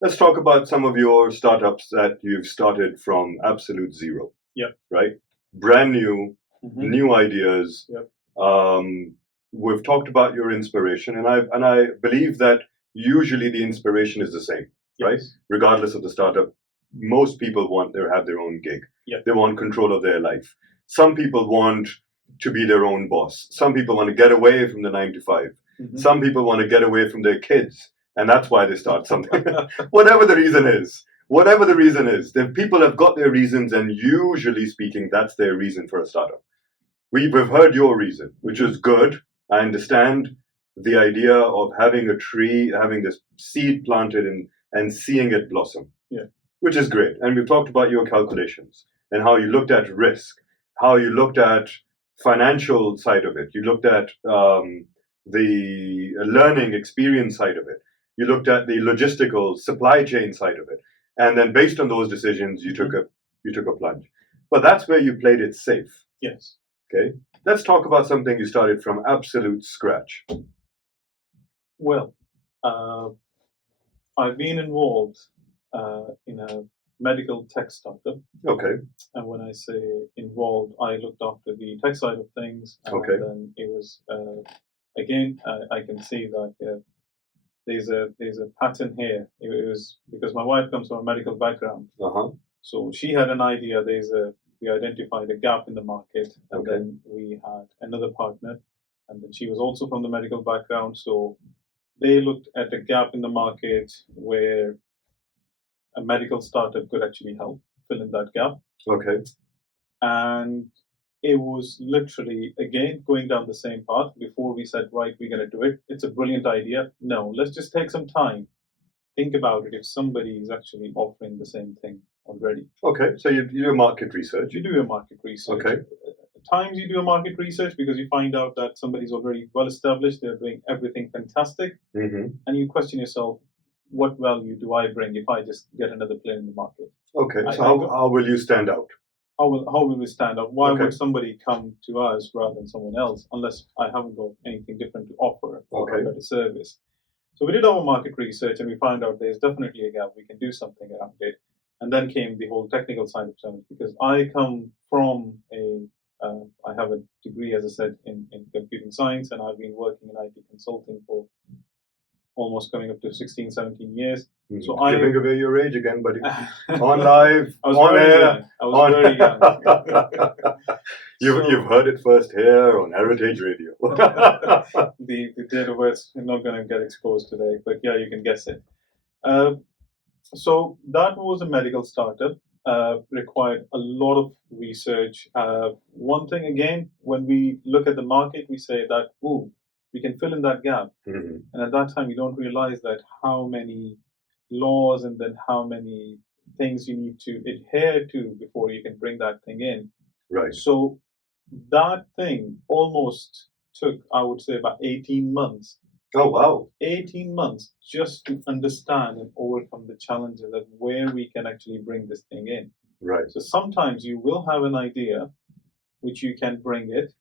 Let's talk about some of your startups that you've started from absolute zero. Yep. Right? Brand new, new ideas. Yep. We've talked about your inspiration, and I believe that usually the inspiration is the same, right? Regardless of the startup, most people have their own gig. Yep. They want control of their life. Some people want to be their own boss. Some people want to get away from the 9 to 5. Some people want to get away from their kids, and that's why they start something. Whatever the reason is, the people have got their reasons, and usually speaking, that's their reason for a startup. We've heard your reason, which is good. I understand the idea of having a tree, having this seed planted and seeing it blossom, which is great. And we've talked about your calculations and how you looked at risk, how you looked at financial side of it. You looked at the learning experience side of it. You looked at the logistical supply chain side of it. And then based on those decisions, you took a plunge. But that's where you played it safe. Yes. Okay. Let's talk about something you started from absolute scratch. Well, I've been involved in a medical tech startup. Okay. And when I say involved, I looked after the tech side of things. And then it was, again, I can see that there's a pattern here. It was because my wife comes from a medical background. So she had an idea. We identified a gap in the market, and then we had another partner, and then she was also from the medical background. So they looked at a gap in the market where a medical startup could actually help fill in that gap. Okay. And it was literally, again, going down the same path. Before we said, right, we're going to do it. It's a brilliant idea. No, let's just take some time. Think about it if somebody is actually offering the same thing already. Okay, so you do a market research. You do your market research. Okay. At times you do a market research because you find out that somebody's already well established, they're doing everything fantastic, and you question yourself, what value do I bring if I just get another player in the market? Okay, so how will you stand out? How will we stand out? Why would somebody come to us rather than someone else unless I haven't got anything different to offer or a better service? So we did our market research and we found out there's definitely a gap. We can do something around it. And then came the whole technical side of challenge because I come from I have a degree, as I said, in computing science, and I've been working in IT consulting for almost coming up to 16, 17 years. So Giving away your age again, buddy. On live, on air. I was very young. You've heard it first here on Heritage Radio. The date of birth, I'm not going to get exposed today, but yeah, you can guess it. So that was a medical startup, required a lot of research. One thing, again, when we look at the market, we say that, we can fill in that gap. And at that time, you don't realize that how many laws and then how many things you need to adhere to before you can bring that thing in. Right. So that thing almost took, I would say, about 18 months. Oh, wow. 18 months just to understand and overcome the challenges of where we can actually bring this thing in. Right. So sometimes you will have an idea which you can bring it,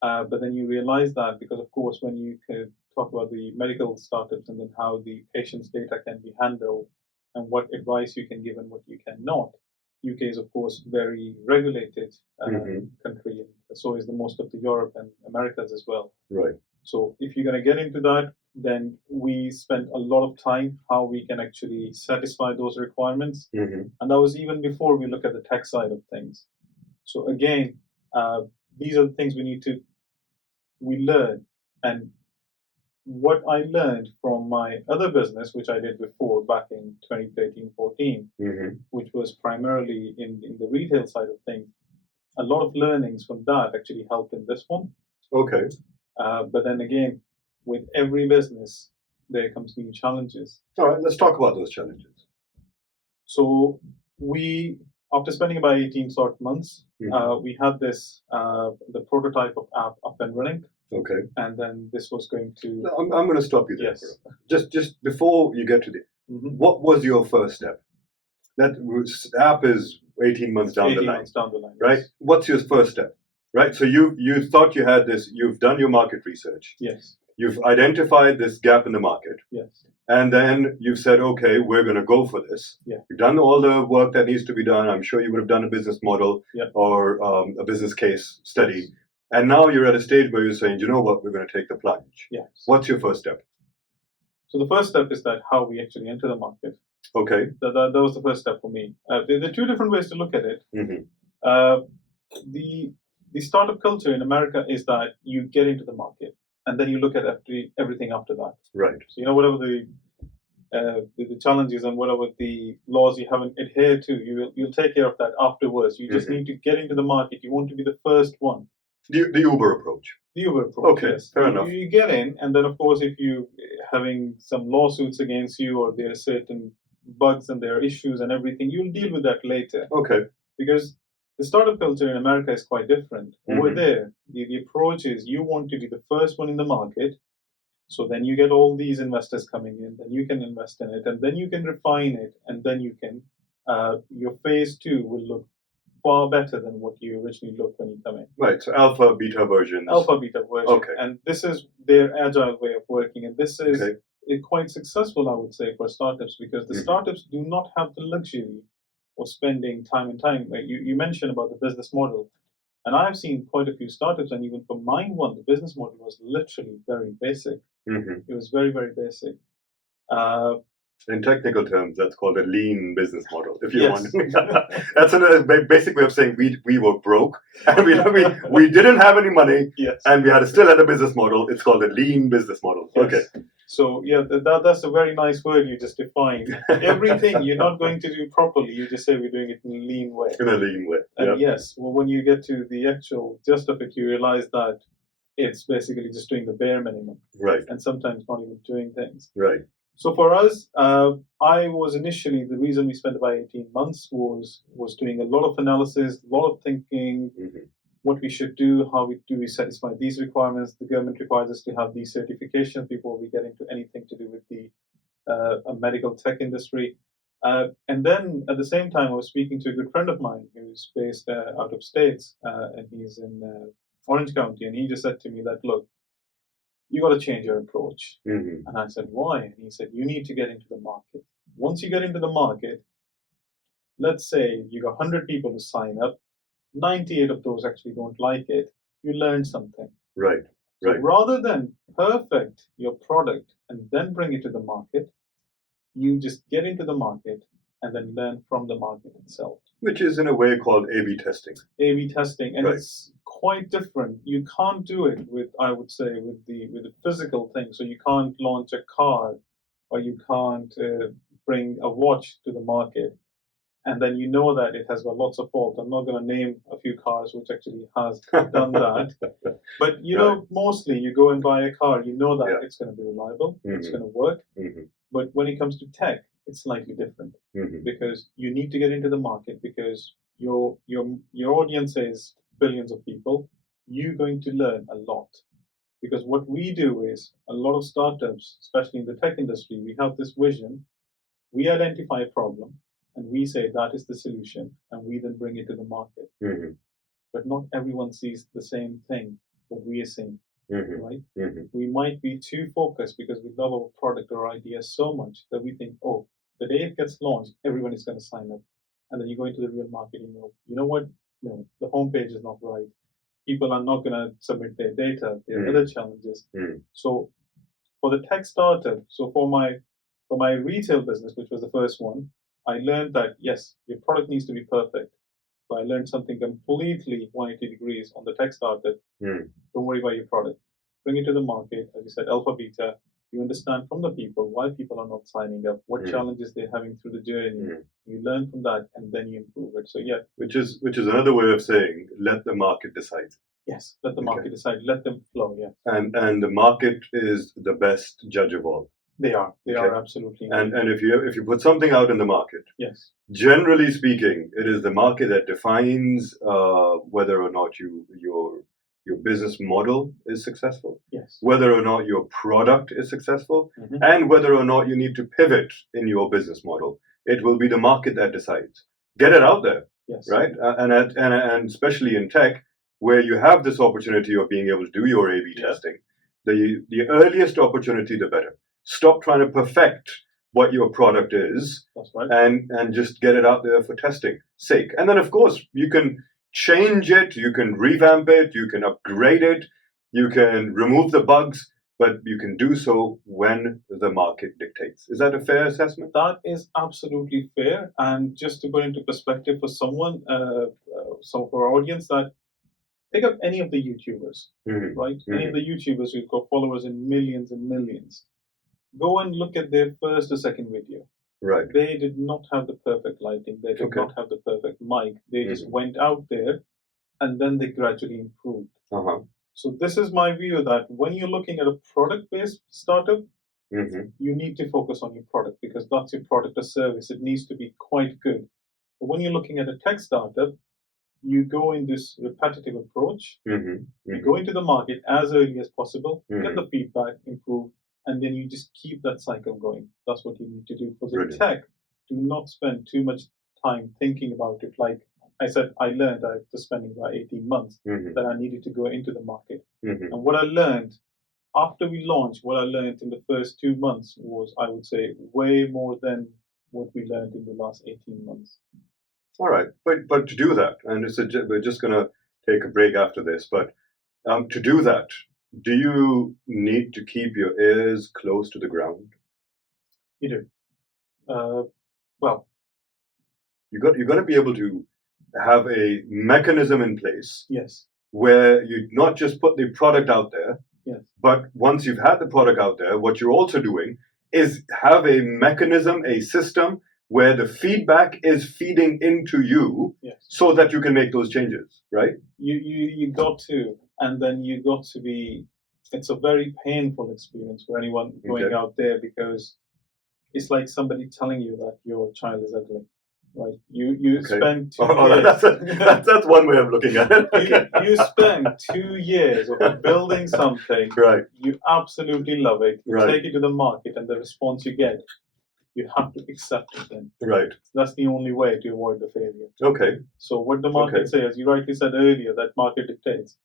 but then you realize that because, of course, when you could talk about the medical startups and then how the patient's data can be handled and what advice you can give and what you cannot, UK is, of course, very regulated country, and so is the most of the Europe and Americas as well. Right. So if you're going to get into that, then we spent a lot of time how we can actually satisfy those requirements. And that was even before we look at the tech side of things. So again, these are the things we learn. And what I learned from my other business, which I did before back in 2013-14, which was primarily in the retail side of things, a lot of learnings from that actually helped in this one. Okay. But then again, with every business, there comes new challenges. All right, let's talk about those challenges. So after spending about 18 short months, we had the prototype of app up and running. Okay. And then this was going to... I'm going to stop you there. Yes. Just before you get to the... What was your first step? That app is 18 months down the line. 18 months down the line. Right? Yes. What's your first step? Right? So you thought you had this, you've done your market research. Yes. You've identified this gap in the market. Yes. And then you've said, okay, we're going to go for this. Yeah. You've done all the work that needs to be done. I'm sure you would have done a business model or a business case study. Yes. And now you're at a stage where you're saying, you know what, we're going to take the plunge. Yes. What's your first step? So the first step is that how we actually enter the market. Okay. That was the first step for me. There are two different ways to look at it. The startup culture in America is that you get into the market and then you look at everything after that. Right. So whatever the challenges and whatever the laws you haven't adhered to, you'll take care of that afterwards. You just need to get into the market. You want to be the first one. The Uber approach. The Uber approach. Okay, yes. Fair enough. You get in, and then of course, if you having some lawsuits against you or there are certain bugs and there are issues and everything, you'll deal with that later. Okay. Because the startup culture in America is quite different. Over there, the approach is you want to be the first one in the market. So then you get all these investors coming in, then you can invest in it, and then you can refine it, and then you can, your phase 2 will look far better than what you originally looked when you come in. Right, so alpha, beta versions. Alpha, beta version. Okay. And this is their agile way of working, and this is quite successful, I would say, for startups, because the startups do not have the luxury of spending time and time. You mentioned about the business model. And I've seen quite a few startups, and even for mine one, the business model was literally very basic. It was very, very basic. In technical terms, that's called a lean business model. If you want, that's a basic way of saying we were broke and we didn't have any money, and we still had a business model. It's called a lean business model. Yes. Okay. So that's a very nice word you just defined. Everything you're not going to do properly, you just say we're doing it in a lean way. In a lean way. And yes, well, when you get to the actual gist of it, you realize that it's basically just doing the bare minimum. Right. And sometimes not even doing things. Right. So for us, I was initially, the reason we spent about 18 months was doing a lot of analysis, a lot of thinking, what we should do, how we satisfy these requirements. The government requires us to have these certifications before we get into anything to do with the medical tech industry. And then at the same time, I was speaking to a good friend of mine who's based out of States, and he's in Orange County, and he just said to me that, look, you got to change your approach. And I said, why? And he said, you need to get into the market. Once you get into the market, let's say you got 100 people to sign up, 98 of those actually don't like it, you learn something. Right. So rather than perfect your product and then bring it to the market, you just get into the market and then learn from the market itself. Which is in a way called A/B testing. A/B testing, and it's quite different. You can't do it with, I would say, with the physical thing. So you can't launch a car, or you can't bring a watch to the market, and then you know that it has got lots of faults. I'm not going to name a few cars which actually has done that, but know, mostly you go and buy a car, you know that it's going to be reliable, it's going to work. But when it comes to tech, it's slightly different because you need to get into the market because your audience is billions of people. You're going to learn a lot because what we do is a lot of startups, especially in the tech industry, we have this vision. We identify a problem and we say that is the solution, and we then bring it to the market. But not everyone sees the same thing what we are seeing. Right? We might be too focused because we love our product or idea so much that we think, oh, the day it gets launched, everyone is going to sign up. And then you go into the real market and you know what? No, the homepage is not right. People are not going to submit their data. There are other challenges. So for the tech startup, so for my retail business, which was the first one, I learned that, yes, your product needs to be perfect. But I learned something completely 180 degrees on the tech startup. Don't worry about your product. Bring it to the market. As you said, alpha, beta. You understand from the people why people are not signing up, what challenges they're having through the journey. You learn from that, and then you improve it. So which is another way of saying let the market decide. Yes, let the market decide. Let them flow. Yeah. And the market is the best judge of all. They are absolutely. And if you put something out in the market, yes, generally speaking, it is the market that defines whether or not your business model is successful, whether or not your product is successful, and whether or not you need to pivot in your business model. It will be the market that decides. Get it out there, right? And especially in tech, where you have this opportunity of being able to do your A/B testing, The earliest opportunity, the better. Stop trying to perfect what your product is. That's right. And just get it out there for testing sake. And then, of course, you can change it, you can revamp it, you can upgrade it, you can remove the bugs, but you can do so when the market dictates. Is that a fair assessment? That is absolutely fair. And just to put into perspective for someone, some of our audience, that pick up any of the YouTubers, right? Any of the YouTubers who've got followers in millions and millions. Go and look at their first or second video. Right. They did not have the perfect lighting. They did not have the perfect mic. They just went out there, and then they gradually improved. So this is my view, that when you're looking at a product-based startup, you need to focus on your product, because that's your product or service. It needs to be quite good. But when you're looking at a tech startup, you go in this repetitive approach. You go into the market as early as possible, get the feedback, improve, and then you just keep that cycle going. That's what you need to do. For the tech, do not spend too much time thinking about it. Like I said, I learned after spending about 18 months that I needed to go into the market. And what I learned after we launched, what I learned in the first 2 months was, I would say, way more than what we learned in the last 18 months. All right, but to do that, and we're just going to take a break after this, but to do that, do you need to keep your ears close to the ground? You do. Well, you got to be able to have a mechanism in place. Yes. Where you not just put the product out there, but once you've had the product out there, what you're also doing is have a mechanism, a system where the feedback is feeding into you, so that you can make those changes, right? You got to, and then you got to be. It's a very painful experience for anyone going out there, because it's like somebody telling you that your child is ugly, right? You spend 2 years. That's one way of looking at it. You spend 2 years of building something. Right. You absolutely love it. You take it to the market, and the response you get, you have to accept it then. Right. That's the only way to avoid the failure. Okay. So what the market says, you rightly said earlier, that market dictates.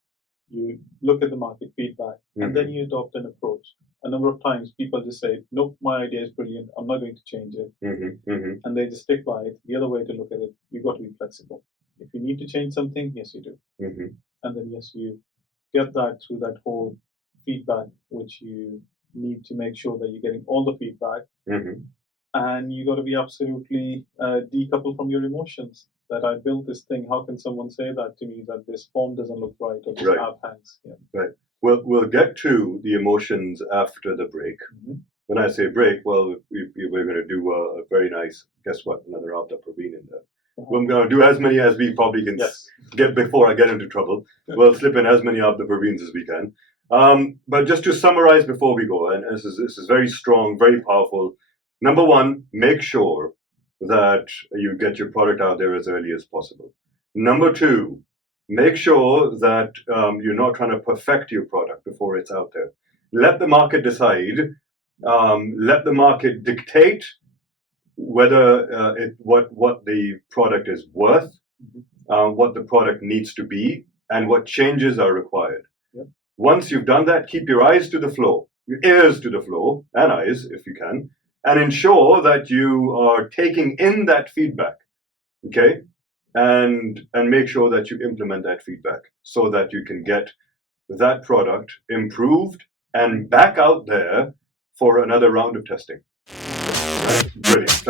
You look at the market feedback, and then you adopt an approach. A number of times people just say, nope, my idea is brilliant, I'm not going to change it. And they just stick by it. The other way to look at it, you've got to be flexible. If you need to change something, yes, you do. And then, yes, you get that through that whole feedback, which you need to make sure that you're getting all the feedback. And you got to be absolutely decoupled from your emotions. That I built this thing. How can someone say that to me, that this form doesn't look right, or this app hangs? Right. We'll get to the emotions after the break. When I say break, well, we're going to do a very nice, guess what, another Abda Praveen in there. We're going to do as many as we probably can get before I get into trouble. We'll slip in as many Abda Praveens as we can. But just to summarize before we go, and this is very strong, very powerful. Number one, make sure that you get your product out there as early as possible. Number two, make sure that you're not trying to perfect your product before it's out there. Let the market decide. Let the market dictate whether what the product is worth, what the product needs to be, and what changes are required. Once you've done that, keep your eyes to the floor, your ears to the floor, and eyes if you can, and ensure that you are taking in that feedback, okay? And make sure that you implement that feedback so that you can get that product improved and back out there for another round of testing. Right? Brilliant.